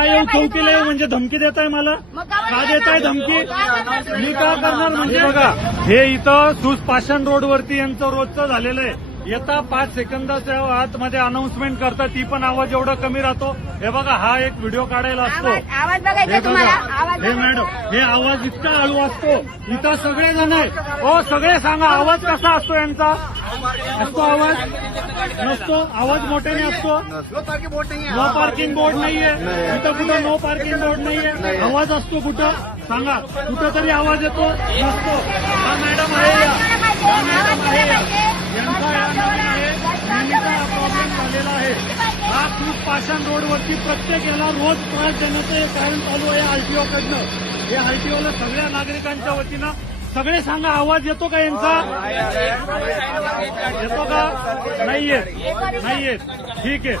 का येऊ चौकीला येऊ म्हणजे धमकी देताय मला? का देताय धमकी? मी का करणार म्हणजे बघा हे इथं सुपाषण रोडवरती यांचं रोजचं झालेलं आहे. येता पाच सेकंदाच्या आतमध्ये अनाऊन्समेंट करतात ती पण आवाज एवढा कमी राहतो. हे बघा हा एक व्हिडिओ काढायला असतो. हे बघायचा तुम्हाला बघा. आवाज हे मॅडम हे आवाज इतका हळू असतो इथं सगळे जण आहे हो सगळे सांगा आवाज कसा असतो यांचा? असतो आवाज? नसतो. आवाज मोठ्याने असतो. नो पार्किंग बोर्ड नाहीये. कुठं कुठं नो पार्किंग बोर्ड नाहीये. आवाज असतो कुठं? सांगा. कुठं तरी आवाज येतो. नसतो. हा मॅडम आहे. या हा मॅडम आहे. यांचा या नवीन आहे. प्रॉब्लेम झालेला आहे. हा खूप पाषाण रोडवरती प्रत्येक याला रोज त्रास देण्याचं हे कारण चालू आहे आरटीओकडनं हे आरटीओला सगळ्या नागरिकांच्या वतीनं सगळे सांगा आवाज येतो का यांचा? येतो का? नाही येत नाही येत ठीक आहे.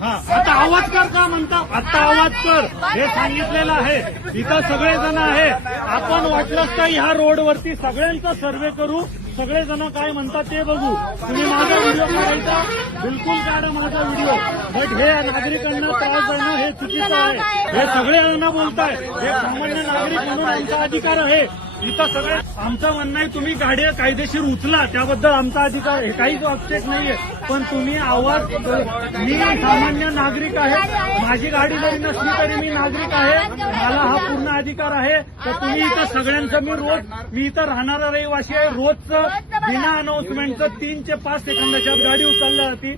हा आता आवाज कर का म्हणता? आता आवाज कर. हे सांगितलेलं आहे. इथं सगळेजण आहे. आपण वाटलंच का ह्या रोडवरती सगळ्यांचा सर्वे करू. सगळेजण काय म्हणतात ते बघू. तुम्ही माझा व्हिडिओ काढायचा बिलकुल काढा माझा व्हिडिओ. बट हे नागरिकांना त्रास देणं हे चुकीचं आहे. हे सगळेजण बोलताय. हे सामान्य नागरिक म्हणून आमचा अधिकार आहे. इथं सगळे आमचं म्हणणं आहे तुम्ही गाडी कायदेशीर उचला. त्याबद्दल आमचा अधिकार आहे. काहीच आक्षेप नाहीये. पण तुम्ही आवाज मी सामान्य नागरिक आहे. माझी गाडी जरी नसली तरी मी नागरिक आहे. मला हा पूर्ण अधिकार आहे. तर तुम्ही इथं सगळ्यांचं मी रोज मी इथं राहणारा रहिवासी आहे. रोजचं बिना अनाऊन्समेंटचं तीन ते पाच सेकंदाच्या गाडी उचलल्या जाते.